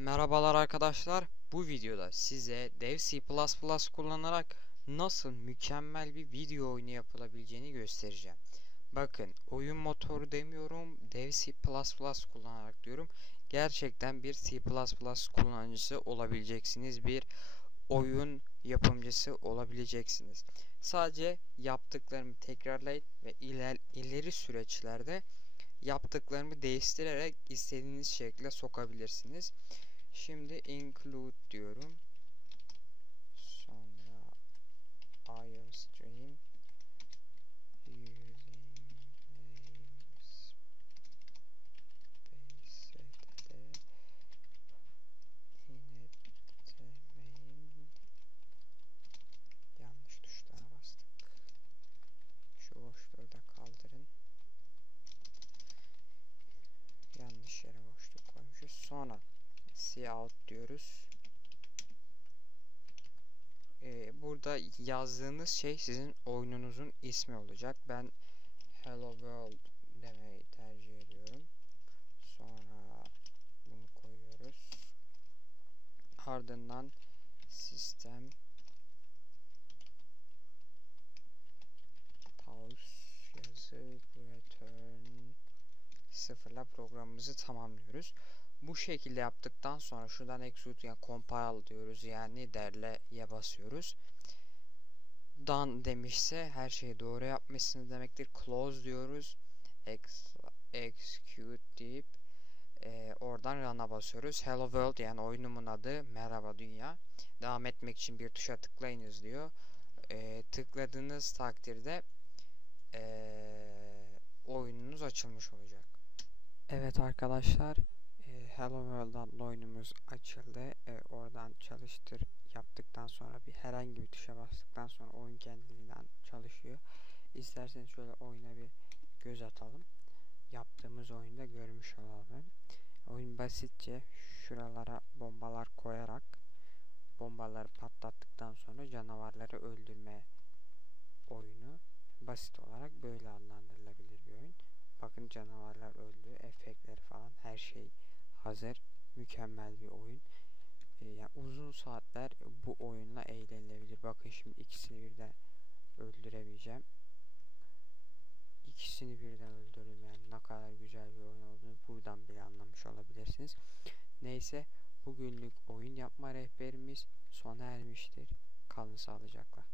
Merhabalar arkadaşlar. Bu videoda size Dev C++ kullanarak nasıl mükemmel bir video oyunu yapılabileceğini göstereceğim. Bakın oyun motoru demiyorum Dev C++ kullanarak diyorum. Gerçekten bir C++ kullanıcısı olabileceksiniz. Bir oyun yapımcısı olabileceksiniz. Sadece yaptıklarımı tekrarlayın ve iler, ileri süreçlerde yaptıklarımı değiştirerek istediğiniz şekilde sokabilirsiniz. Şimdi include diyorum. Sonra iostream using namespace inetmeyin yanlış tuşlara bastık. Şu boşluğu da kaldırın. Yanlış yere boşluk koymuşuz. Sonra cout diyoruz. Ee, burada yazdığınız şey sizin oyununuzun ismi olacak. Ben Hello World demeyi tercih ediyorum. Sonra bunu koyuyoruz. Ardından sistem pause yazı return sıfırla programımızı tamamlıyoruz. Bu şekilde yaptıktan sonra şuradan execute yani compile diyoruz yani derleye basıyoruz. Done demişse her şeyi doğru yapmışsınız demektir. Close diyoruz. Ex execute deyip e, oradan run'a basıyoruz. Hello World yani oyunumun adı Merhaba Dünya. Devam etmek için bir tuşa tıklayınız diyor. E, tıkladığınız takdirde e, oyununuz açılmış olacak. Evet arkadaşlar Hello World adlı oyunumuz açıldı. E, oradan çalıştır yaptıktan sonra bir herhangi bir tuşa bastıktan sonra oyun kendiliğinden çalışıyor. İsterseniz şöyle oyuna bir göz atalım. Yaptığımız oyunda görmüş olalım. Oyun basitçe şuralara bombalar koyarak bombaları patlattıktan sonra canavarları öldürme oyunu basit olarak böyle adlandırılabilir bir oyun. Bakın canavarlar öldü, efektleri falan her şey hazır. Mükemmel bir oyun. Ee, yani uzun saatler bu oyunla eğlenilebilir. Bakın şimdi ikisini birden öldüremeyeceğim. İkisini birden öldürdüm yani ne kadar güzel bir oyun olduğunu buradan bile anlamış olabilirsiniz. Neyse bugünlük oyun yapma rehberimiz sona ermiştir. Kalın sağlıcakla.